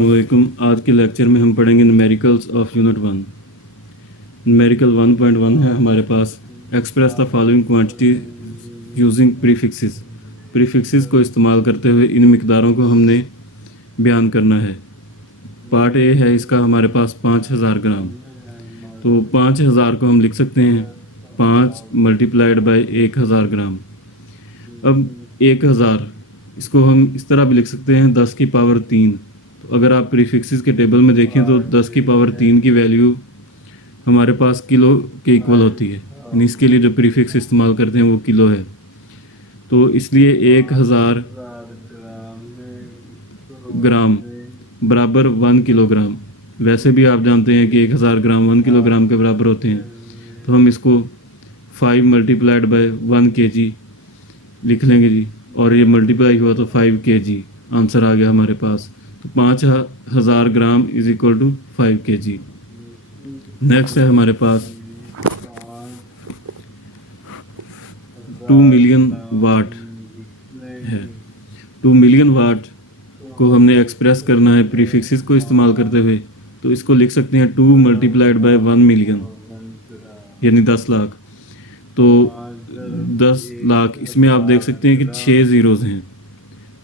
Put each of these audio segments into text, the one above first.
वालेकुम। आज के लेक्चर में हम पढ़ेंगे न्यूमेरिकल्स ऑफ यूनिट 1। न्यूमेरिकल 1.1 है हमारे पास। Express the following quantity using prefixes. Prefixes को इस्तेमाल करते हुए इन मिकदारों को हमने बयान करना है। पार्ट ए है इसका हमारे पास 5000 ग्राम। तो 5000 को हम लिख सकते हैं 5 मल्टीप्लाइड बाई 1000 ग्राम। अब 1000 इसको हम इस तरह भी लिख सकते हैं 10 की पावर 3। तो अगर आप प्रीफिक्सेस के टेबल में देखें तो 10 की पावर 3 की वैल्यू हमारे पास किलो के इक्वल होती है, यानी इसके लिए जो प्रीफिक्स इस्तेमाल करते हैं वो किलो है। तो इसलिए 1000 ग्राम बराबर 1 किलोग्राम। वैसे भी आप जानते हैं कि 1000 ग्राम 1 किलोग्राम के बराबर होते हैं। तो हम इसको 5 मल्टीप्लाइड बाय 1 kg लिख लेंगे जी, और ये मल्टीप्लाई हुआ तो 5 kg आंसर आ गया हमारे पास। तो 5000 gram is equal to 5 kg। Next है हमारे पास 2 मिलियन वाट है। 2 मिलियन वाट को हमने एक्सप्रेस करना है प्रीफिक्सेस को इस्तेमाल करते हुए। तो इसको लिख सकते हैं 2 मल्टीप्लाइड बाय 1 मिलियन, यानी 10 लाख। तो 10 लाख इसमें आप देख सकते हैं कि 6 ज़ीरोज़ हैं,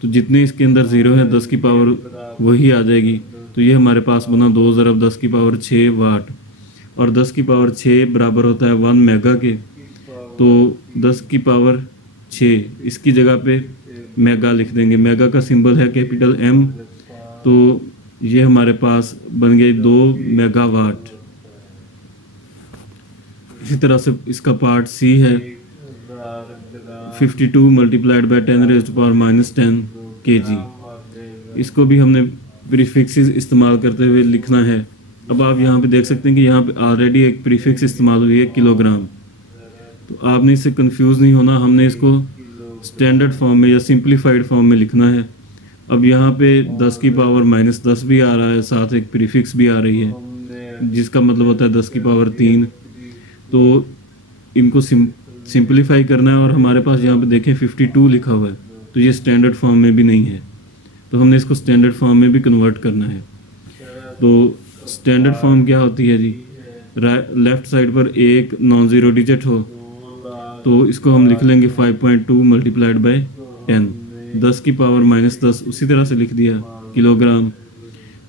तो जितने इसके अंदर ज़ीरो है 10 की पावर वही आ जाएगी। तो ये हमारे पास बना 2 ज़रब 10 की पावर 6 वाट, और 10 की पावर 6 बराबर होता है 1 मेगा के। तो 10 की पावर 6 इसकी जगह पे मेगा लिख देंगे। मेगा का सिंबल है कैपिटल M। तो ये हमारे पास बन गए 2 मेगावाट। इसी तरह से इसका पार्ट C है 52 मल्टीप्लाइड बाय 10⁻⁻10 kg। इसको भी हमने प्रीफिक्सेस इस्तेमाल करते हुए लिखना है। अब आप यहाँ पे देख सकते हैं कि यहाँ पे ऑलरेडी एक प्रीफिक्स इस्तेमाल हुई है किलोग्राम। तो आपने इससे कंफ्यूज नहीं होना, हमने इसको स्टैंडर्ड फॉर्म में या सिंप्लीफाइड फॉर्म में लिखना है। अब यहाँ पे 10 की पावर -10 भी आ रहा है, साथ एक प्रीफिक्स भी आ रही है जिसका मतलब होता है 10 की पावर 3। तो इनको सिंप्लीफाई करना है, और हमारे पास यहाँ पे देखें 52 लिखा हुआ है, तो ये स्टैंडर्ड फॉर्म में भी नहीं है। तो हमने इसको स्टैंडर्ड फॉर्म में भी कन्वर्ट करना है। तो स्टैंडर्ड फॉर्म क्या होती है जी, लेफ़्ट साइड पर एक नॉन ज़ीरो डिजिट हो, तो इसको हम लिख लेंगे 5.2 मल्टीप्लाइड बाय 10। 10 की पावर -10 उसी तरह से लिख दिया किलोग्राम।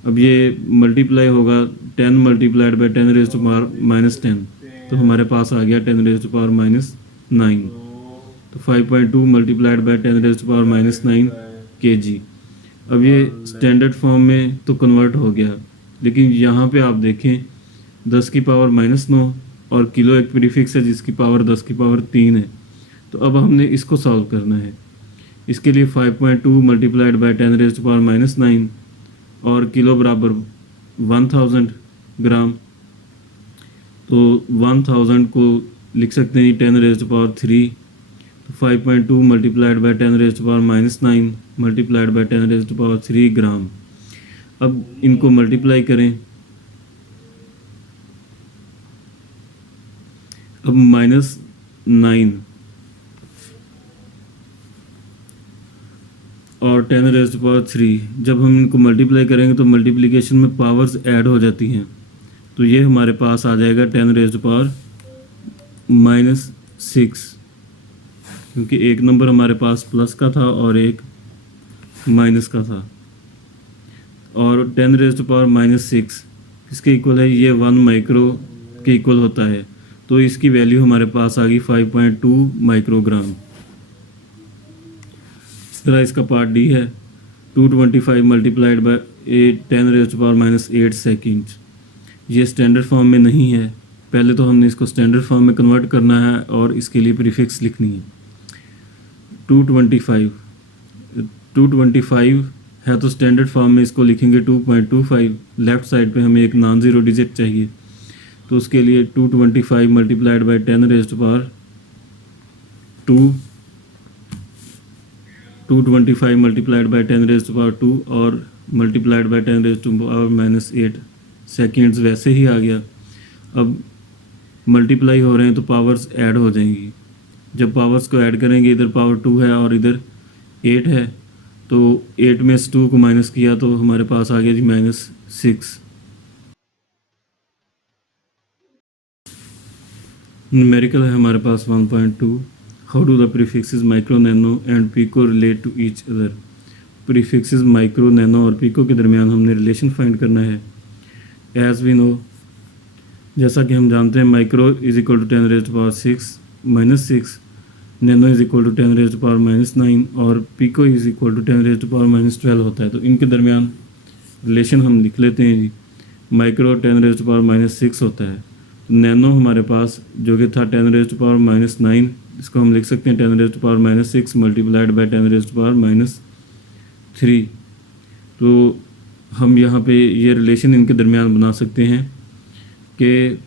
अब ये मल्टीप्लाई होगा 10 मल्टीप्लाइड बाय 10⁻⁻10, तो हमारे पास आ गया 10⁻⁻9। तो 5.2 मल्टीप्लाइड बाय 10⁻⁻9 kg। अब ये स्टैंडर्ड फॉर्म में तो कन्वर्ट हो गया, लेकिन यहाँ पे आप देखें 10 की पावर -9 और किलो एक प्रीफिक्स है जिसकी पावर 10 की पावर 3 है। तो अब हमने इसको सॉल्व करना है। इसके लिए 5.2 मल्टीप्लाइड बाय 10⁻⁻9 और किलो बराबर 1000 ग्राम। तो 1000 को लिख सकते हैं 10⁻³ तो 5.2 मल्टीप्लाइड बाय 10⁻⁻9 मल्टीप्लाइड बाय 10⁻³ ग्राम। अब इनको मल्टीप्लाई करें। अब -9 और 10⁻³ जब हम इनको मल्टीप्लाई करेंगे तो मल्टीप्लिकेशन में पावर्स ऐड हो जाती हैं। तो ये हमारे पास आ जाएगा 10⁻⁻6, क्योंकि एक नंबर हमारे पास प्लस का था और एक माइनस का था। और 10⁻⁻6 इसके इक्वल है, ये 1 माइक्रो के इक्वल होता है। तो इसकी वैल्यू हमारे पास आ गई 5.2 माइक्रोग्राम। इस तरह इसका पार्ट D है 225 मल्टीप्लाइड बाय 10⁻⁻8 सेकेंड। ये स्टैंडर्ड फॉर्म में नहीं है, पहले तो हमने इसको स्टैंडर्ड फॉर्म में कन्वर्ट करना है और इसके लिए प्रीफिक्स लिखनी है। 225 है तो स्टैंडर्ड फॉर्म में इसको लिखेंगे 2.25। लेफ़्ट साइड पे हमें एक नॉन ज़ीरो डिजिट चाहिए, तो उसके लिए 225 मल्टीप्लाइड बाय 10⁻², 225 मल्टीप्लाइड बाय 10⁻² और मल्टीप्लाइड बाय 10⁻⁻8 सेकेंड्स वैसे ही आ गया। अब मल्टीप्लाई हो रहे हैं तो पावर्स ऐड हो जाएंगी। जब पावर्स को ऐड करेंगे, इधर पावर 2 है और इधर 8 है, तो 8 में से 2 को माइनस किया तो हमारे पास आ गया जी -6। न्यूमेरिकल है हमारे पास 1.2। How do the prefixes micro, nano and pico relate to each other. Prefixes micro, nano और पिको के दरमियान हमने रिलेशन फाइंड करना है। एज वी नो, जैसा कि हम जानते हैं, micro is equal to 10⁻6 -6, nano is equal to 10⁻9 और पिको इज इक्वल टू 10⁻12 होता है। तो इनके दरमियान रिलेशन हम लिख लेते हैं जी। माइक्रो 10⁻6 होता है, नैनो हमारे पास जो कि था 10⁻9, इसको हम लिख सकते हैं 10⁻6 मल्टीप्लाइड बाई 10⁻3। तो हम यहाँ पे ये रिलेशन इनके दरमियान बना सकते हैं कि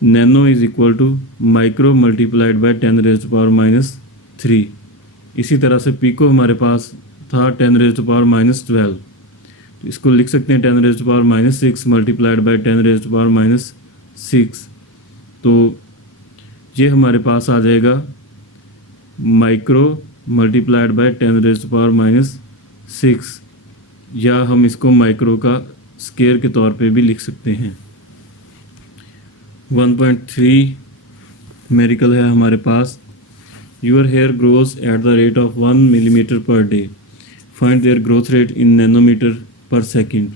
nano is equal to micro multiplied by 10⁻3। इसी तरह से पिको हमारे पास था 10⁻12, तो इसको लिख सकते हैं 10⁻6 मल्टीप्लाइड बाई 10⁻6। तो ये हमारे पास आ जाएगा माइक्रो मल्टीप्लाइड बाई 10⁻6, या हम इसको माइक्रो का स्केयर के तौर पे भी लिख सकते हैं। 1.3 मेरिकल है हमारे पास। Your hair grows at the rate of 1 millimetre per day, find their growth rate in nanometre per second.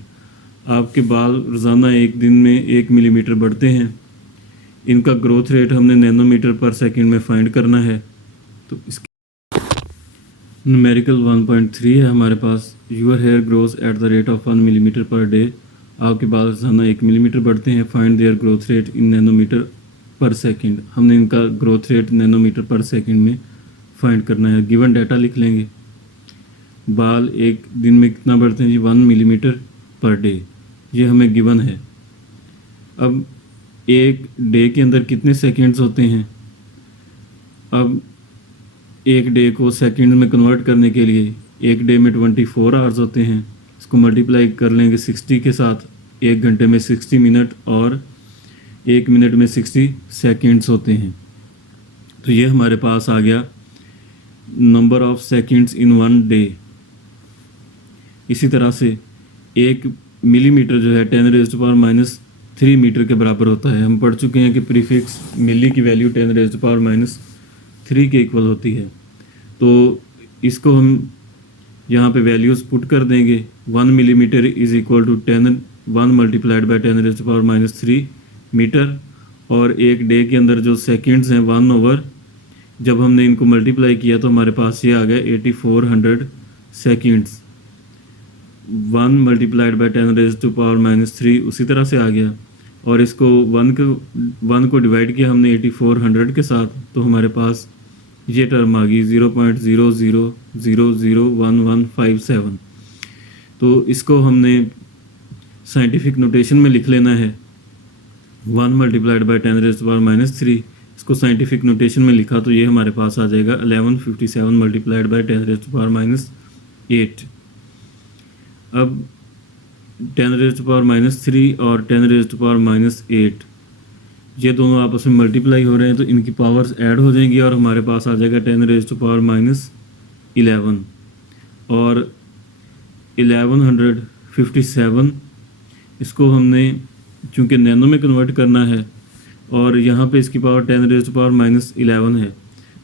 आपके बाल रोज़ाना एक दिन में 1 मिलीमीटर बढ़ते हैं, इनका ग्रोथ रेट हमने नैनोमीटर पर सेकेंड में फाइंड करना है। तो इसके न्यूमेरिकल 1.3 है हमारे पास। Your hair grows at the rate of 1 millimetre per day, आपके बाल रोज़ाना 1 मिलीमीटर बढ़ते हैं, find their growth rate in nanometre per second. हमने इनका growth rate nanometre per second में फाइंड करना है। गिवन डाटा लिख लेंगे। बाल एक दिन में कितना बढ़ते हैं जी? 1 मिलीमीटर पर डे, ये हमें गिवन है। अब एक डे के अंदर कितने सेकेंड्स होते हैं? अब एक डे को सेकंड में कन्वर्ट करने के लिए एक डे में 24 आवर्स होते हैं, इसको मल्टीप्लाई कर लेंगे 60 के साथ। एक घंटे में 60 मिनट और एक मिनट में 60 सेकंड्स होते हैं। तो ये हमारे पास आ गया number of seconds in one day. इसी तरह से 1 मिलीमीटर जो है 10⁻³ मीटर के बराबर होता है। हम पढ़ चुके हैं कि प्रीफिक्स मिली की वैल्यू 10⁻³ के इक्वल होती है। तो इसको हम यहाँ पे वैल्यूज़ पुट कर देंगे। 1 millimetre is equal to 1 multiplied by 10⁻³ metre, और एक डे के अंदर जो सेकंड्स हैं 1 ओवर, जब हमने इनको मल्टीप्लाई किया तो हमारे पास ये आ गया 8400 सेकंड्स। 1 मल्टीप्लाइड बाई 10⁻³ उसी तरह से आ गया, और इसको 1 को डिवाइड किया हमने 8400 के साथ, तो हमारे पास ये टर्म आ गई 0.00001157। तो इसको हमने साइंटिफिक नोटेशन में लिख लेना है। 1 मल्टीप्लाइड बाई 10⁻³ इसको साइंटिफिक नोटेशन में लिखा तो ये हमारे पास आ जाएगा 1157 मल्टीप्लाइड बाई 10⁻8। अब 10⁻³ और 10⁻8 ये दोनों आपस में मल्टीप्लाई हो रहे हैं, तो इनकी पावर्स ऐड हो जाएंगी और हमारे पास आ जाएगा 10⁻11 और 1157। इसको हमने चूँकि नैनो में कन्वर्ट करना है और यहाँ पे इसकी पावर 10⁻11 है,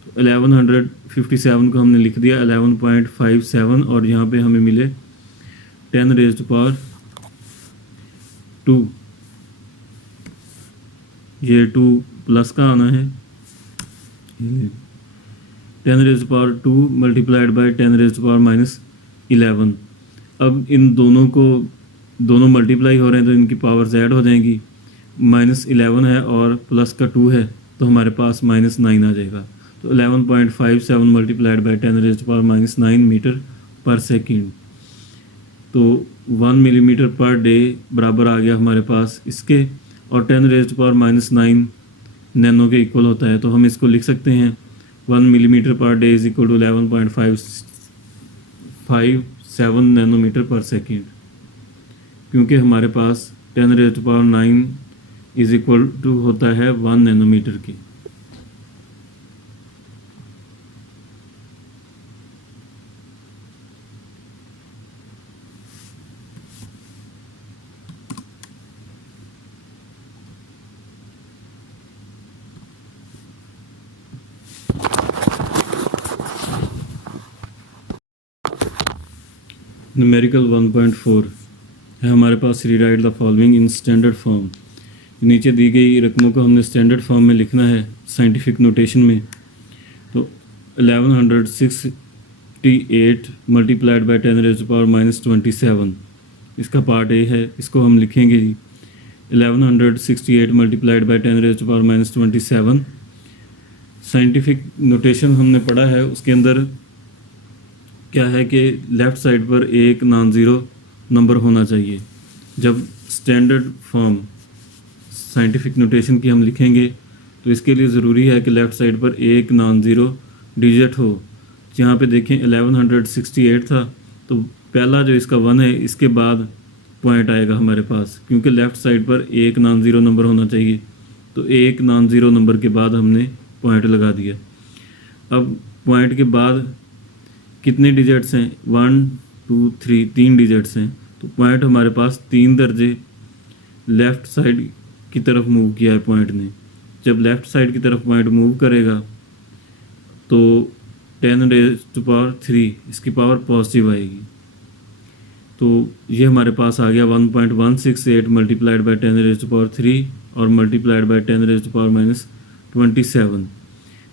तो 1157 को हमने लिख दिया 11.57, और यहाँ पे हमें मिले 10⁻²। ये 2 प्लस का आना है। 10⁻² मल्टीप्लाइड बाई 10⁻11। अब इन दोनों मल्टीप्लाई हो रहे हैं तो इनकी पावर्स ऐड हो जाएंगी। -11 है और प्लस का 2 है, तो हमारे पास -9 आ जाएगा। तो 11.57 मल्टीप्लाइड बाई 10⁻9 मीटर पर सेकेंड। तो 1 मिलीमीटर पर डे बराबर आ गया हमारे पास इसके, और 10⁻9 नैनो के इक्वल होता है। तो हम इसको लिख सकते हैं 1 millimetre per day is equal to 11.57 nanometre per second, क्योंकि हमारे पास 10⁻9 इज इक्वल टू होता है 1 नैनोमीटर की। न्यूमेरिकल 1.4 है हमारे पास। Rewrite the following in standard form. नीचे दी गई रकमों को हमने स्टैंडर्ड फॉर्म में लिखना है साइंटिफिक नोटेशन में। तो 1168 मल्टीप्लाइड बाई 10⁻⁻27 इसका पार्ट ए है, इसको हम लिखेंगे जी 1168 मल्टीप्लाइड बाई 10⁻⁻27। साइंटिफिक नोटेशन हमने पढ़ा है, उसके अंदर क्या है कि लेफ़्ट साइड पर एक नॉन ज़ीरो नंबर होना चाहिए। जब स्टैंडर्ड फॉर्म साइंटिफिक नोटेशन की हम लिखेंगे तो इसके लिए ज़रूरी है कि लेफ़्ट साइड पर एक नॉन ज़ीरो डिजिट हो। यहाँ पे देखें 1168 था, तो पहला जो इसका 1 है इसके बाद पॉइंट आएगा हमारे पास, क्योंकि लेफ़्ट साइड पर एक नॉन ज़ीरो नंबर होना चाहिए। तो एक नॉन ज़ीरो नंबर के बाद हमने पॉइंट लगा दिया। अब पॉइंट के बाद कितने डिजिट्स हैं? 1 2 3 3 डिजिट्स हैं। तो पॉइंट हमारे पास 3 दर्जे लेफ़्ट साइड की तरफ मूव किया है पॉइंट ने। जब लेफ़्ट साइड की तरफ पॉइंट मूव करेगा तो 10⁻³ इसकी पावर पॉजिटिव आएगी। तो ये हमारे पास आ गया 1.168 मल्टीप्लाइड बाई 10⁻³ और मल्टीप्लाइड बाई 10⁻⁻27।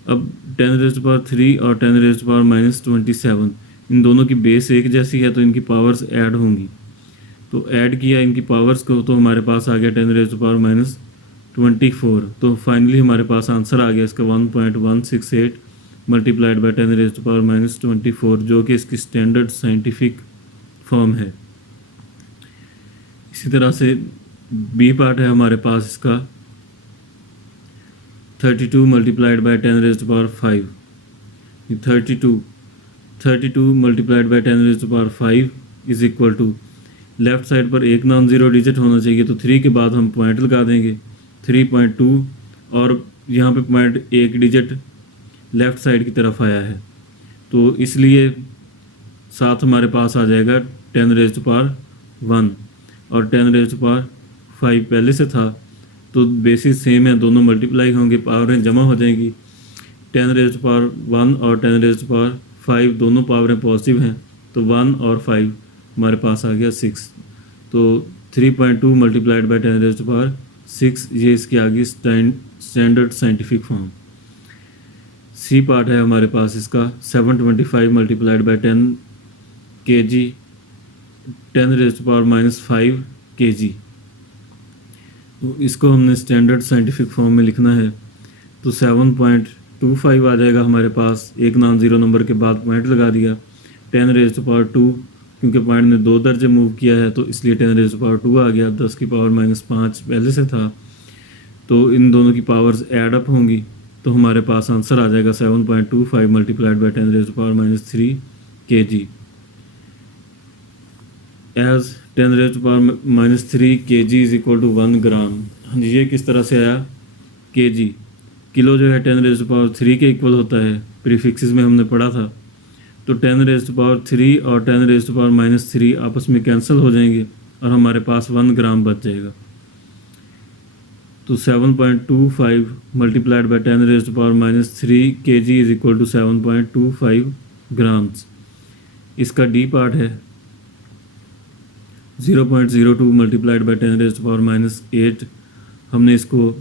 अब 10⁻³ और 10⁻⁻27 इन दोनों की बेस एक जैसी है, तो इनकी पावर्स ऐड होंगी। तो ऐड किया इनकी पावर्स को, तो हमारे पास आ गया 10⁻⁻24। तो फाइनली हमारे पास आंसर आ गया इसका 1.168 मल्टीप्लाइड बाई 10⁻⁻24, जो कि इसकी स्टैंडर्ड साइंटिफिक फॉर्म है। इसी तरह से बी पार्ट है हमारे पास इसका 32 multiplied by 10⁻⁵। 32 multiplied by 10⁻⁵ is equal to, left side पर एक नॉन ज़ीरो डिजिट होना चाहिए, तो 3 के बाद हम पॉइंट लगा देंगे 3.2, और यहाँ पे पॉइंट एक डिजिट लेफ़्ट साइड की तरफ आया है, तो इसलिए साथ हमारे पास आ जाएगा 10⁻1 और 10⁻5 पहले से था, तो बेसिस सेम है, दोनों मल्टीप्लाई होंगे, पावरें जमा हो जाएंगी। 10⁻1 और 10⁻5 दोनों पावरें पॉजिटिव हैं, तो 1 और 5 हमारे पास आ गया 6। तो 3.2 मल्टीप्लाइड बाई 10⁻6 ये इसकी आ गई standard scientific form. C part है हमारे पास इसका 725 मल्टीप्लाइड बाई 10 kg 10⁻⁻5 kg। तो इसको हमने स्टैंडर्ड साइंटिफिक फॉर्म में लिखना है। तो 7.25 आ जाएगा हमारे पास, एक नॉन ज़ीरो नंबर के बाद पॉइंट लगा दिया। 10⁻2 क्योंकि पॉइंट ने 2 दर्जे मूव किया है, तो इसलिए 10⁻2 आ गया। 10⁻⁻5 पहले से था, तो इन दोनों की पावर्स ऐड अप होंगी, तो हमारे पास आंसर आ जाएगा 7.25 multiplied by 10⁻³ kg। As 10⁻³ kg is equal to 1 gram. हाँ जी, ये किस तरह से आया? kg, किलो जो है 10⁻³ के इक्वल होता है, प्रीफिक्सेस में हमने पढ़ा था। तो 10⁻³ और 10⁻³ आपस में कैंसिल हो जाएंगे और हमारे पास 1 ग्राम बच जाएगा। तो 7.25 multiplied by 10⁻³ kg is equal to 7.25 grams. इसका डी पार्ट है 0.02 मल्टीप्लाइड बाई 10⁻⁸। हमने इसको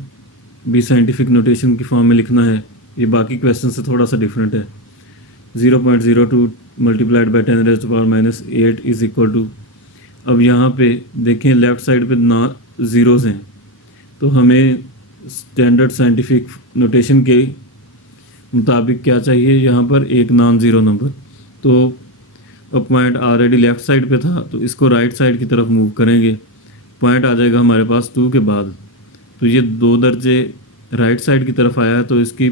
भी साइंटिफिक नोटेशन की फॉर्म में लिखना है, ये बाकी क्वेश्चन से थोड़ा सा डिफरेंट है। 0.02 multiplied by 10⁻⁸ is equal to, अब यहाँ पे देखें लेफ़्ट साइड पे ना ज़ीरोज़ हैं, तो हमें स्टैंडर्ड साइंटिफिक नोटेशन के मुताबिक क्या चाहिए? यहाँ पर एक नॉन ज़ीरो नंबर। तो अब पॉइंट ऑलरेडी लेफ़्ट साइड पे था, तो इसको राइट साइड की तरफ मूव करेंगे, पॉइंट आ जाएगा हमारे पास 2 के बाद। तो ये 2 दर्जे राइट साइड की तरफ आया है, तो इसकी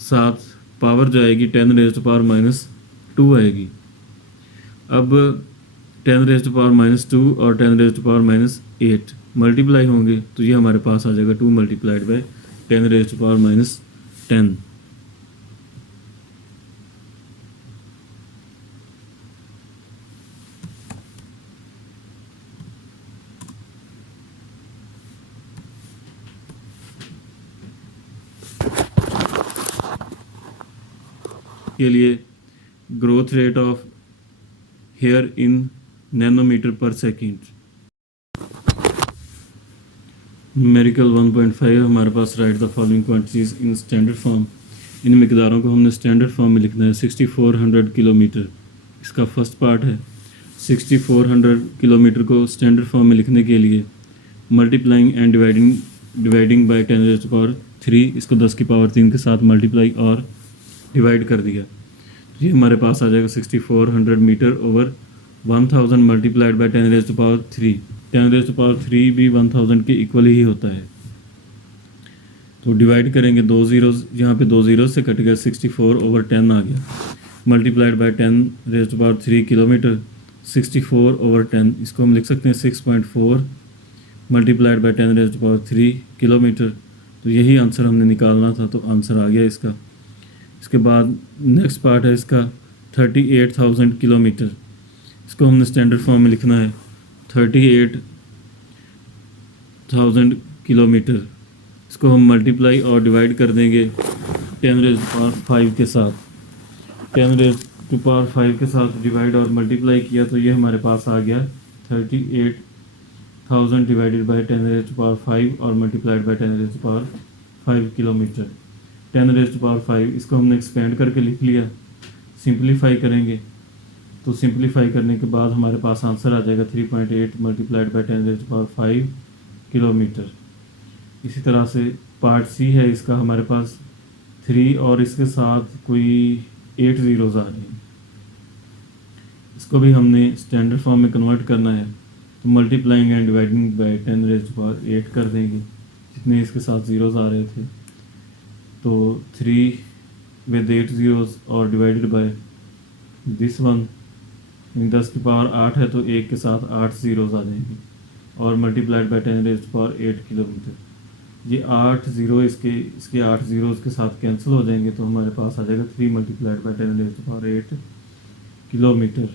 साथ पावर जो आएगी 10⁻² आएगी। अब 10⁻² और 10⁻8 मल्टीप्लाई होंगे, तो ये हमारे पास आ जाएगा 2 मल्टीप्लाइड बाई 10⁻10। के लिए growth rate of here in nanometer per second. Numerical 1.5 हमारे पास write the following quantities in standard form. इन मिकदारों को हमने स्टैंडर्ड फॉर्म में लिखना है। 6400 किलोमीटर इसका फर्स्ट पार्ट है। 6400 किलोमीटर को स्टैंडर्ड फॉर्म में लिखने के लिए मल्टीप्लाइंग एंड डिवाइडिंग बाय 10⁻³ इसको 10 की पावर 3 के साथ मल्टीप्लाई और डिवाइड कर दिया। ये हमारे पास आ जाएगा 6400 मीटर ओवर 1000 मल्टीप्लाइड बाय 10⁻³ 10⁻³ भी 1000 के इक्वल ही होता है। तो डिवाइड करेंगे, 2 ज़ीरोज़ यहाँ पे 2 ज़ीरो से कट गया, 64/10 आ गया। मल्टीप्लाइड बाय 10⁻³ किलोमीटर 64/10 इसको हम लिख सकते हैं 6.4 मल्टीप्लाइड बाय 10⁻³ किलोमीटर। तो यही आंसर हमने निकालना था, तो आंसर आ गया इसका। इसके बाद नेक्स्ट पार्ट है इसका 38,000 किलोमीटर। इसको हमने स्टैंडर्ड फॉर्म में लिखना है। 38,000 किलोमीटर इसको हम मल्टीप्लाई और डिवाइड कर देंगे 10⁻5 के साथ। 10⁻5 के साथ डिवाइड और मल्टीप्लाई किया तो ये हमारे पास आ गया 38,000 डिवाइडेड बाय 10⁻5 और मल्टीप्लाइड बाय 10⁻5 किलोमीटर। 10⁻5 इसको हमने एक्सपेंड करके लिख लिया। सिंप्लीफाई करेंगे तो सिंप्लीफाई करने के बाद हमारे पास आंसर आ जाएगा 3.8 मल्टीप्लाइड बाय 10⁻5 किलोमीटर। इसी तरह से पार्ट सी है इसका, हमारे पास 3 और इसके साथ कोई 8 ज़ीरोज़ आ रही हैं। इसको भी हमने स्टैंडर्ड फॉर्म में कन्वर्ट करना है, तो मल्टीप्लाइंग एंड डिवाइडिंग बाय 10⁻8 कर देंगे जितने इसके साथ ज़ीरोज़ आ रहे थे। तो 3 विद 8 ज़ीरोज़ और डिवाइडेड बाय दिस वन, 10 की पावर 8 है तो 1 के साथ 8 ज़ीरोज़ आ जाएंगे और मल्टीप्लाइड बाय 10⁻8 किलोमीटर। ये 8 ज़ीरो इसके 8 ज़ीरोज़ के साथ कैंसिल हो जाएंगे, तो हमारे पास आ जाएगा 3 multiplied by 10⁻8 kilometre.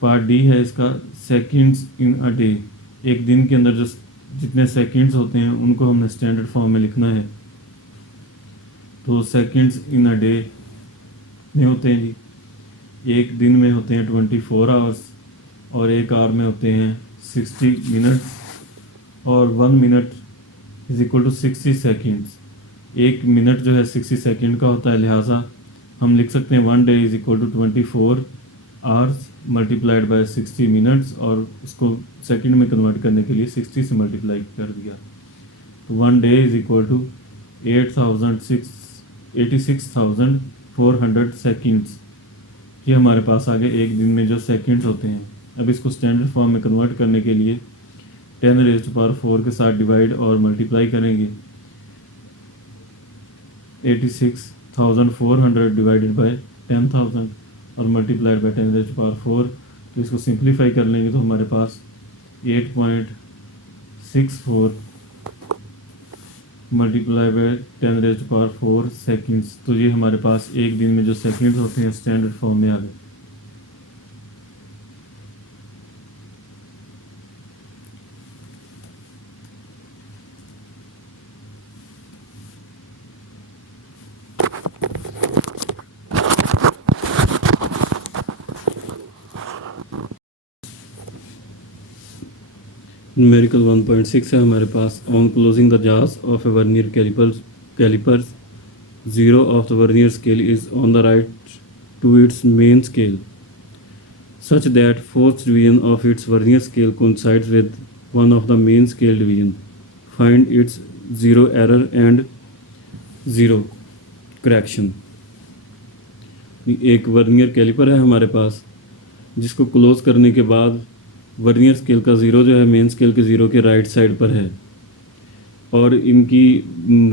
Part D है इसका सेकंड्स इन अ डे। एक दिन के अंदर जो जितने सेकंड्स होते हैं उनको हमने स्टैंडर्ड फॉर्म में लिखना है। तो सेकंड्स इन अ डे में होते हैं जी, एक दिन में होते हैं 24 आवर्स और एक आवर में होते हैं 60 मिनट्स और 1 minute is equal to 60 seconds. एक मिनट जो है 60 सेकेंड का होता है, लिहाजा हम लिख सकते हैं 1 day is equal to 24 hours multiplied by 60 minutes, और इसको सेकंड में कन्वर्ट करने के लिए 60 से मल्टीप्लाई कर दिया। तो 1 day is equal to 86,400 seconds. ये हमारे पास आ गए एक दिन में जो सेकंड्स होते हैं। अब इसको स्टैंडर्ड फॉर्म में कन्वर्ट करने के लिए 10⁻4 के साथ डिवाइड और मल्टीप्लाई करेंगे। 86,400 डिवाइडेड बाय 10,000 और मल्टीप्लाइड बाय 10⁻4। तो इसको सिंप्लीफाई कर लेंगे तो हमारे पास 8.64 मल्टीप्लाई बाय 10⁻4 सेकेंड्स। तो ये हमारे पास एक दिन में जो सेकेंड्स होते हैं स्टैंडर्ड फॉर्म में आ गए। न्यूमेरिकल 1.6 है हमारे पास। ऑन क्लोजिंग द जार्स of a vernier callipers, zero of the vernier scale is on the right to its main scale, such that fourth division of its vernier scale coincides with one of the main scale division. Find its zero error and zero correction. एक vernier caliper है हमारे पास जिसको close करने के बाद vernier scale का zero जो है मेन स्केल के ज़ीरो के राइट साइड पर है, और इनकी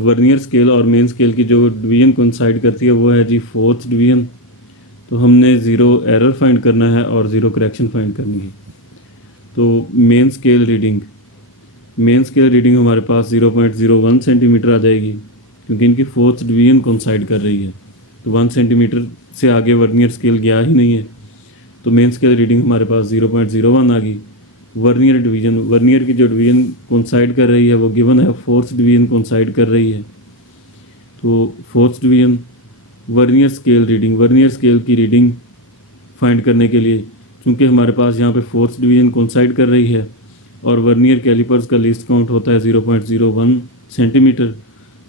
वर्नियर स्केल और मेन स्केल की जो डिवीज़न कोइंसाइड करती है वो है जी फोर्थ डिवीज़न। तो हमने ज़ीरो एरर फाइंड करना है और ज़ीरो करेक्शन फाइंड करनी है। तो मेन स्केल रीडिंग हमारे पास 0.01 सेंटीमीटर आ जाएगी क्योंकि इनकी फोर्थ डिवीज़न कोइंसाइड कर रही है, तो 1 सेंटीमीटर से आगे वर्नियर स्केल गया ही नहीं है। तो मेन स्केल रीडिंग हमारे पास 0.01 आ गई। वर्नियर की जो डिवीज़न कोइंसाइड कर रही है वो गिवन है, फोर्थ डिवीज़न कोइंसाइड कर रही है। तो फोर्थ डिवीज़न वर्नियर स्केल की रीडिंग फाइंड करने के लिए, क्योंकि हमारे पास यहाँ पे फोर्थ डिवीज़न कोइंसाइड कर रही है और वर्नियर कैलिपर्स का लीस्ट काउंट होता है 0.01 सेंटीमीटर।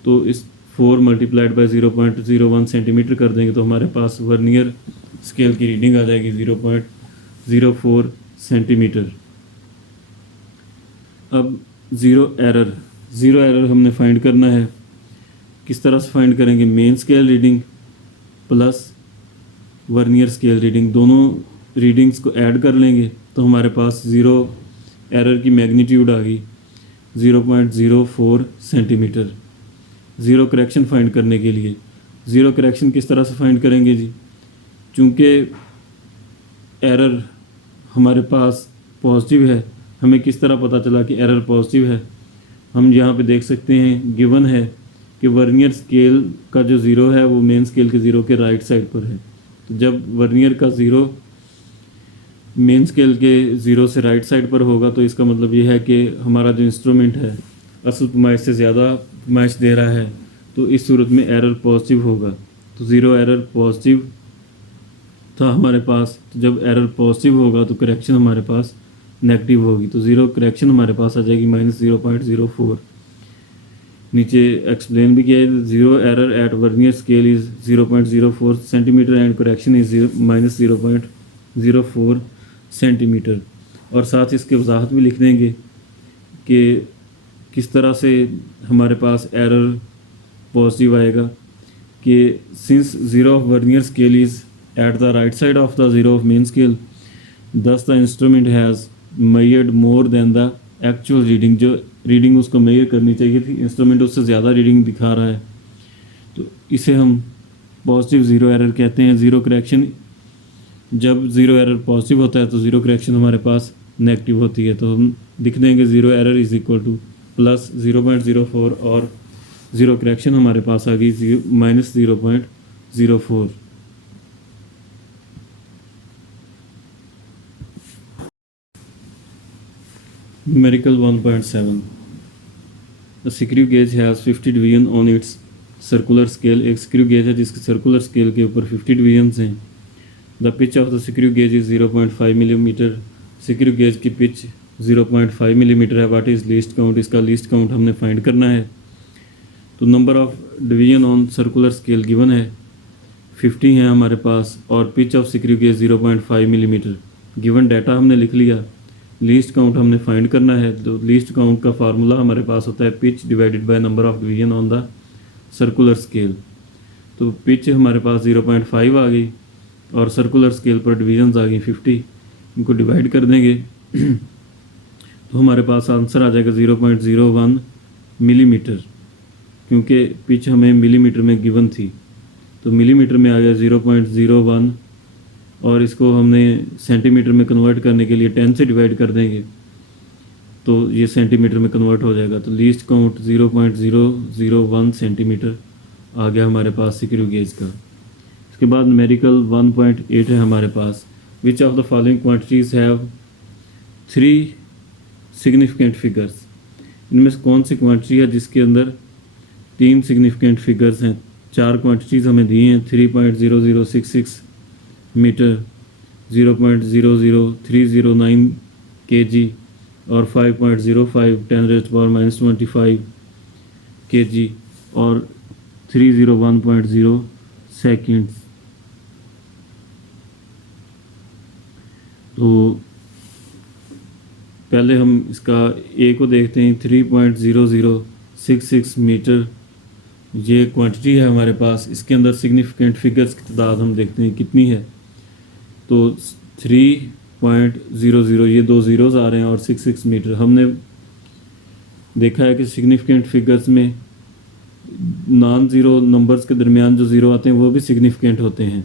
तो इस 4 मल्टीप्लाइड बाय 0.01 सेंटीमीटर कर देंगे तो हमारे पास वर्नियर स्केल की रीडिंग आ जाएगी 0.04 सेंटीमीटर। अब ज़ीरो एरर हमने फाइंड करना है। किस तरह से फाइंड करेंगे? Main scale reading plus vernier scale reading, दोनों रीडिंग्स को ऐड कर लेंगे तो हमारे पास ज़ीरो एरर की मैग्नीट्यूड आ गई 0.04 सेंटीमीटर। ज़ीरो करेक्शन फाइंड करने के लिए ज़ीरो करेक्शन किस तरह से फाइंड करेंगे जी? चूँकि एरर हमारे पास पॉजिटिव है, हमें किस तरह पता चला कि एरर पॉजिटिव है? हम यहाँ पे देख सकते हैं गिवन है कि वर्नियर स्केल का जो ज़ीरो है वो मेन स्केल के ज़ीरो के राइट साइड पर है। तो जब वर्नियर का ज़ीरो मेन स्केल के ज़ीरो से राइट साइड पर होगा तो इसका मतलब ये है कि हमारा जो इंस्ट्रूमेंट है असल पैमाइश से ज़्यादा पैमाइश दे रहा है, तो इस सूरत में एरर पॉजिटिव होगा। तो ज़ीरो एरर पॉजिटिव था हमारे पास, तो जब एरर पॉजिटिव होगा तो करेक्शन हमारे पास नेगेटिव होगी, तो ज़ीरो करेक्शन हमारे पास आ जाएगी -0.04। नीचे एक्सप्लेन भी किया है, zero error eight vernier scale is 0.04 centimetre and correction is -0.04 centimetre. और साथ इसके वजाहत भी लिख देंगे कि किस तरह से हमारे पास एरर पॉजिटिव आएगा कि since zero of vernier scale is at the right side of the zero of main scale, thus the instrument has measured more than the actual reading. जो रीडिंग उसको मेजर करनी चाहिए थी, इंस्ट्रूमेंट उससे ज़्यादा reading दिखा रहा है, तो इसे हम पॉजिटिव ज़ीरो एरर कहते हैं। ज़ीरो करेक्शन, जब ज़ीरो एरर पॉजिटिव होता है तो ज़ीरो करेक्शन हमारे पास नेगेटिव होती है, तो हम लिख देंगे zero error is equal two plus 0.04 और ज़ीरो करेक्शन हमारे पास आ गई -0.04। Numerical 1.7 The screw gauge has 50 division on it's circular scale. एक स्क्रू गेज है जिसके सर्कुलर स्केल के ऊपर 50 डिवीजन्स हैं। The pitch of the screw gauge is 0.5 millimetre. Screw gauge की पिच 0.5 मिलीमीटर है। What is least count? इसका least count हमने फाइंड करना है। तो number of division on circular scale given है 50 है हमारे पास, और pitch of screw gauge 0.5 millimetre. Given data हमने लिख लिया, लीस्ट काउंट हमने फाइंड करना है। तो लीस्ट काउंट का फार्मूला हमारे पास होता है pitch divided by number of division on the circular scale. तो पिच हमारे पास 0.5 आ गई और सर्कुलर स्केल पर डिवीजन्स आ गई 50, इनको डिवाइड कर देंगे तो हमारे पास आंसर आ जाएगा 0.01 मिलीमीटर, क्योंकि पिच हमें मिलीमीटर में गिवन थी, तो मिलीमीटर में आ गया 0.01 और इसको हमने सेंटीमीटर में कन्वर्ट करने के लिए 10 से डिवाइड कर देंगे तो ये सेंटीमीटर में कन्वर्ट हो जाएगा। तो लीस्ट काउंट 0.001 सेंटीमीटर आ गया हमारे पास स्क्रू गेज का। इसके बाद न्यूमेरिकल 1.8 है हमारे पास। Which of the following quantities have 3 significant figures? इनमें से कौन सी क्वांटिटी है जिसके अंदर 3 सिग्निफिकेंट फिगर्स हैं? 4 क्वांटिटीज़ हमें दी हैं, 3.0066 मीटर, 0.00309 kg और 5.05 10⁻⁻25 kg और 301.0 सेकेंड्स। तो पहले हम इसका ए को देखते हैं। 3.0066 मीटर ये क्वांटिटी है हमारे पास। इसके अंदर सिग्निफिकेंट फिगर्स की तादाद हम देखते हैं कितनी है। तो 3.00 ये 2 ज़ीरोज़ आ रहे हैं और 66 मीटर। हमने देखा है कि सिग्निफिकेंट फिगर्स में नॉन ज़ीरो नंबर्स के दरमियान जो ज़ीरो आते हैं वो भी सिग्निफिकेंट होते हैं,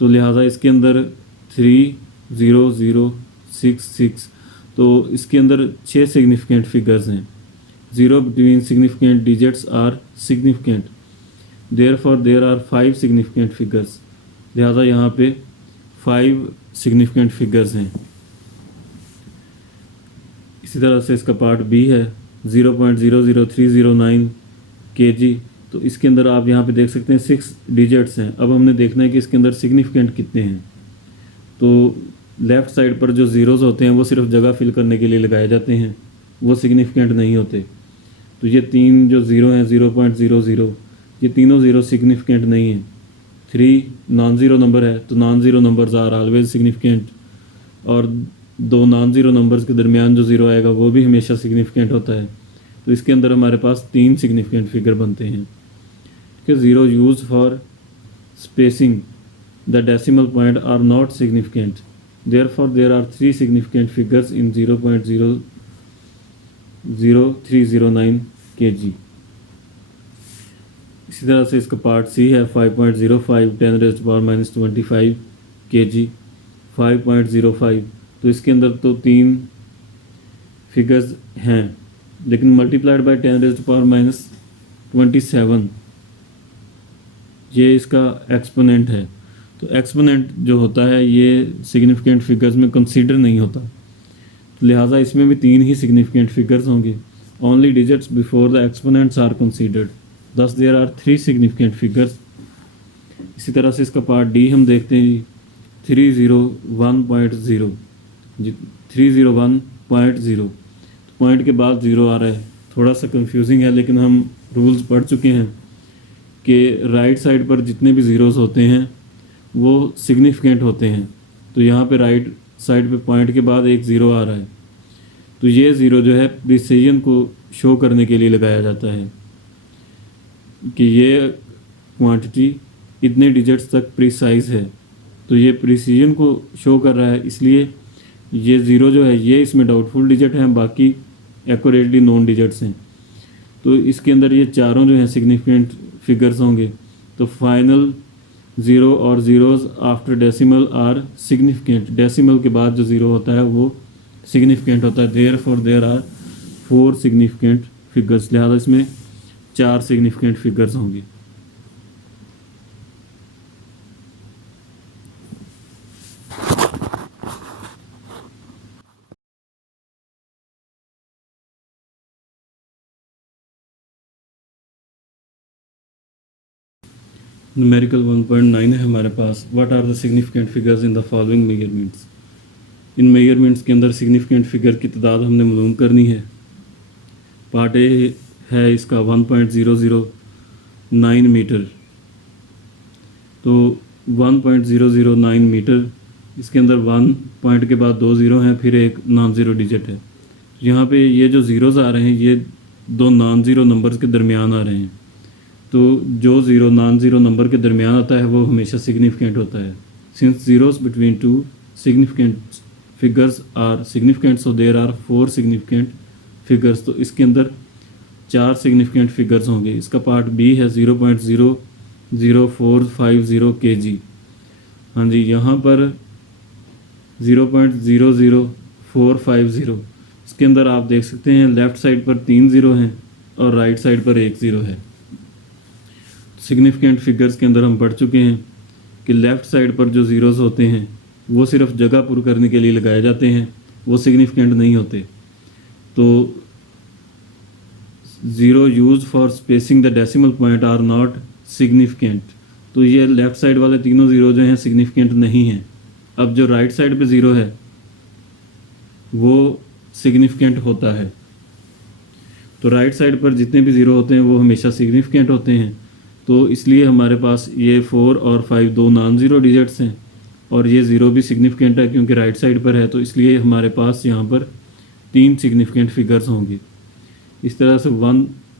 तो लिहाजा इसके अंदर 30066, तो इसके अंदर 6 सिग्निफिकेंट फिगर्स हैं। Zero between significant digits are significant, therefore there are 5 significant figures, लिहाजा यहाँ पे 5 सिग्निफिकेंट फिगर्स हैं। इसी तरह से इसका पार्ट बी है 0.00309 kg, तो इसके अंदर आप यहाँ पे देख सकते हैं 6 डिजिट्स हैं। अब हमने देखना है कि इसके अंदर सिग्निफिकेंट कितने हैं। तो लेफ़्ट साइड पर जो ज़ीरोज़ होते हैं वो सिर्फ जगह फिल करने के लिए लगाए जाते हैं, वो सिग्निफिकेंट नहीं होते। तो ये 3 जो ज़ीरो हैं 0.00, ये तीनों ज़ीरो सिग्निफिकेंट नहीं हैं। 3 नॉन ज़ीरो नंबर है, तो non zero numbers are always significant, और 2 नॉन ज़ीरो नंबर्स के दरमियान जो ज़ीरो आएगा वो भी हमेशा सिग्निफिकेंट होता है। तो इसके अंदर हमारे पास 3 सिग्निफिकेंट फिगर बनते हैं कि zero use for spacing the decimal point are not significant, therefore there are 3 significant figures in 0.00309 kg। इसी तरह से इसका पार्ट सी है 5.05 10⁻⁻25 kg 5.05। तो इसके अंदर तो 3 फिगर्स हैं, लेकिन मल्टीप्लाइड बाय 10⁻27 ये इसका एक्सपोनेंट है। तो एक्सपोनेंट जो होता है ये सिग्निफिकेंट फिगर्स में कंसीडर नहीं होता, तो लिहाजा इसमें भी 3 ही सिग्निफिकेंट फिगर्स होंगे। Only digits before the exponents are considered, thus there are 3 significant figures. इसी तरह से इसका पार्ट डी हम देखते हैं जी 301.0 जी 301.0, पॉइंट के बाद ज़ीरो आ रहा है, थोड़ा सा कंफ्यूजिंग है, लेकिन हम रूल्स पढ़ चुके हैं कि राइट साइड पर जितने भी ज़ीरोज़ होते हैं वो सिग्निफिकेंट होते हैं। तो यहाँ पे राइट साइड पे पॉइंट के बाद एक ज़ीरो आ रहा है, तो ये ज़ीरो जो है प्रिसीजन को शो करने के लिए लगाया जाता है कि ये क्वांटिटी इतने डिजिट्स तक प्रिसाइज है। तो ये प्रिसीजन को शो कर रहा है, इसलिए ये ज़ीरो जो है ये इसमें डाउटफुल डिजिट हैं, बाकी एक्यूरेटली नोन डिजिट्स हैं। तो इसके अंदर ये चारों जो हैं सिग्निफिकेंट फिगर्स होंगे। तो फाइनल ज़ीरो और zeros after decimal are significant, decimal के बाद जो ज़ीरो होता है वो सिग्निफिकेंट होता है। Therefore there are 4 significant figures, लिहाजा इसमें 4 सिग्निफिकेंट फिगर्स होंगी। न्यूमेरिकल 1.9 है हमारे पास। What are the significant figures in the following measurements. इन मेजरमेंट्स के अंदर सिग्निफिकेंट फिगर की तादाद हमने मालूम करनी है। पार्ट ए है इसका 1.009 मीटर। तो 1.009 मीटर, इसके अंदर 1 पॉइंट के बाद 2 ज़ीरो हैं, फिर एक नॉन ज़ीरो डिजिट है। यहाँ पे ये जो ज़ीरोज़ आ रहे हैं ये 2 नॉन ज़ीरो नंबर्स के दरमियान आ रहे हैं। तो जो ज़ीरो नॉन ज़ीरो नंबर के दरमियान आता है वो हमेशा सिग्निफिकेंट होता है। Since zeros between 2 significant figures are significant, so there are 4 significant figures. तो इसके अंदर 4 सिग्निफिकेंट फिगर्स होंगे। इसका पार्ट बी है 0.00450 kg। हाँ जी, यहाँ पर 0.00450, इसके अंदर आप देख सकते हैं लेफ़्ट साइड पर 3 ज़ीरो हैं और राइट साइड पर 1 ज़ीरो है। सिग्निफिकेंट फिगर्स के अंदर हम पढ़ चुके हैं कि लेफ़्ट साइड पर जो ज़ीरोज़ होते हैं वो सिर्फ जगह पुर करने के लिए लगाए जाते हैं, वो सिग्निफिकेंट नहीं होते। तो zero use for spacing the decimal point are not significant. तो ये लेफ़्ट साइड वाले तीनों ज़ीरो जो हैं सिग्निफिकेंट नहीं हैं। अब जो राइट साइड पे ज़ीरो है वो सिग्निफिकेंट होता है। तो राइट साइड पर जितने भी ज़ीरो होते हैं वो हमेशा सिग्निफिकेंट होते हैं। तो इसलिए हमारे पास ये 4 और 5 2 नॉन ज़ीरो डिजिट्स हैं, और ये ज़ीरो भी सिग्निफिकेंट है क्योंकि राइट साइड पर है। तो इसलिए हमारे पास यहाँ पर 3 सिग्निफिकेंट फिगर्स होंगे। इस तरह से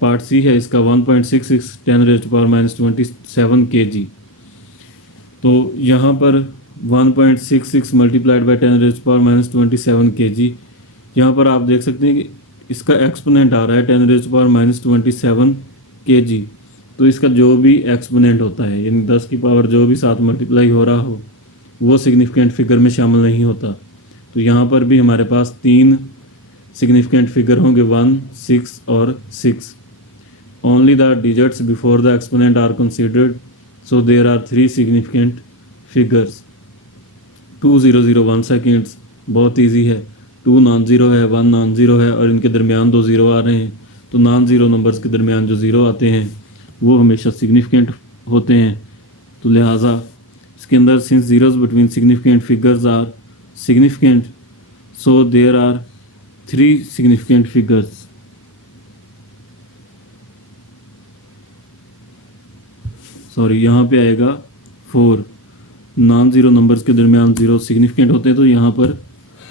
पार्ट सी है इसका 1.66 10⁻⁻27 kg। तो यहाँ पर 1.66 मल्टीप्लाइड बाई 10⁻⁻27 kg, यहाँ पर आप देख सकते हैं कि इसका एक्सपोनेंट आ रहा है 10⁻⁻27 kg। तो इसका जो भी एक्सपोनेंट होता है, यानी 10 की पावर जो भी साथ मल्टीप्लाई हो रहा हो, वो सिग्निफिकेंट फिगर में शामिल नहीं होता। तो यहाँ पर भी हमारे पास 3 सिग्निफिकेंट फिगर होंगे, 1, 6 और 6। Only the digits before the exponent are considered, so there are 3 significant figures. 2001 seconds बहुत ईजी है। 2 नॉन ज़ीरो है, 1 नॉन ज़ीरो है, और इनके दरमियान 2 ज़ीरो आ रहे हैं। तो नॉन ज़ीरो नंबर्स के दरमियान जो ज़ीरो आते हैं वो हमेशा सिग्निफिकेंट होते हैं। तो लिहाजा इसके अंदर since zeros between significant figures are significant so there are 3 significant figures. Sorry, यहाँ पे आएगा 4। नॉन ज़ीरो नंबर्स के दरमियान 0 सिग्निफिकेंट होते हैं, तो यहाँ पर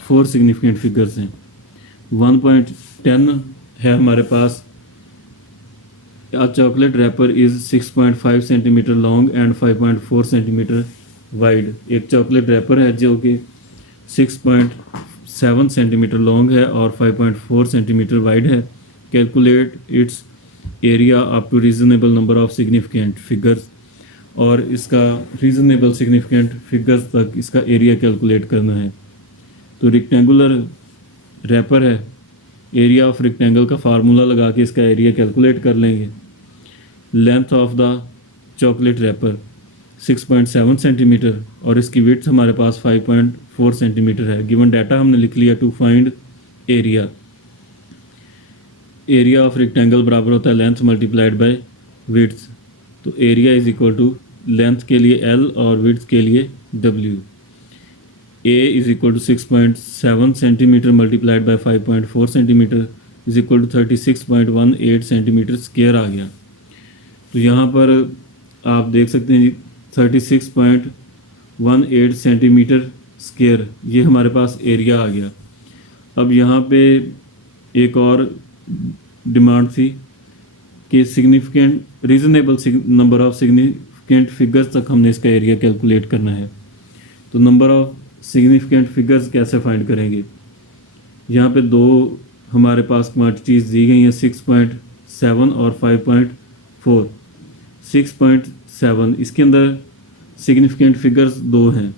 4 सिग्निफिकेंट फिगर्स हैं। 1.10 है हमारे पास। A chocolate wrapper is 6.5 centimetre long and 5.4 centimetre wide. एक चॉकलेट रैपर है जो कि 6.7 सेंटीमीटर लॉन्ग है और 5.4 सेंटीमीटर वाइड है। Calculate its area up to reasonable number of significant figures. और इसका रीजनेबल सिग्निफिकेंट फिगर्स तक इसका एरिया कैलकुलेट करना है। तो रेक्टेंगुलर रैपर है, एरिया ऑफ रेक्टेंगल का फार्मूला लगा के इसका एरिया कैलकुलेट कर लेंगे। Length of the chocolate wrapper 6.7 centimetre और इसकी विड्थ हमारे पास 5.4 सेंटीमीटर है। गिवन डाटा हमने लिख लिया। To find area, area of rectangle बराबर होता है लेंथ मल्टीप्लाइड बाय विड्थ। तो area is equal to length के लिए L और विड्थ के लिए W। A is equal to 6.7 centimetre multiplied by 5.4 centimetre is equal to 36.18 centimetre square आ गया। तो यहाँ पर आप देख सकते हैं जी 36.18 सेंटीमीटर स्क्वायर, ये हमारे पास एरिया आ गया। अब यहाँ पे एक और डिमांड थी कि significant reasonable number of significant figures तक हमने इसका एरिया कैलकुलेट करना है। तो नंबर ऑफ सिग्निफिकेंट फिगर्स कैसे फाइंड करेंगे? यहाँ पे 2 हमारे पास क्वांटिटीज़ दी गई हैं, 6.7 और 5.4। 6.7 इसके अंदर सिग्निफिकेंट फिगर्स 2 हैं।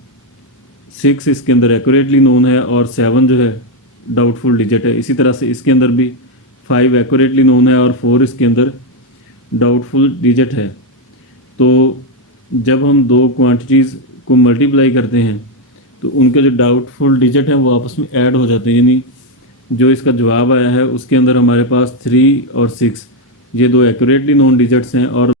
6 इसके अंदर एक्यूरेटली नोन है और 7 जो है डाउटफुल डिजिट है। इसी तरह से इसके अंदर भी 5 एक्यूरेटली नोन है और 4 इसके अंदर डाउटफुल डिजिट है। तो जब हम 2 क्वांटिटीज़ को मल्टीप्लाई करते हैं तो उनके जो डाउटफुल डिजिट हैं वो आपस में ऐड हो जाते हैं, यानी जो इसका जवाब आया है उसके अंदर हमारे पास 3 और 6 ये 2 एक्यूरेटली नोन डिजिट्स हैं और